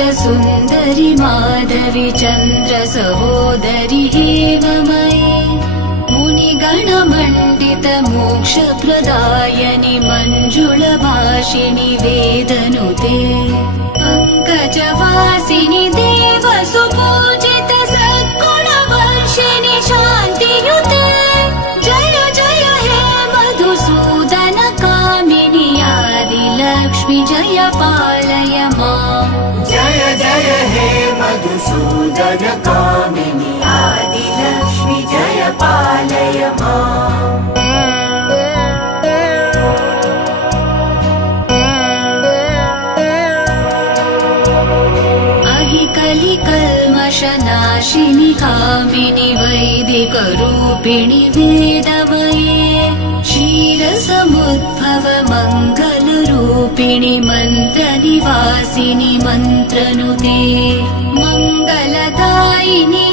सुन्दरि माधवी चन्द्र सहोदरि हेममयी मुनिगणमण्डित मोक्षप्रदायनि मञ्जुलभाषिणि वेदनुते पङ्कजवासिनि देवसुपूजित सद्गुणवर्षिणि शान्तियुते जय जय हे मधुसूदन कामिनि आदिलक्ष्मि जय पालय माम् जय जय हे मधुसूदन कामिनि आदिलक्ष्मि जय पालय माम् कलिकल्मषनाशिनि कामिनि वैदिकरूपिणि वेदमये क्षीरसमुद्भव मङ्गलरूपिणि मन्त्रनिवासिनि मन्त्रनुते मङ्गलदायिनि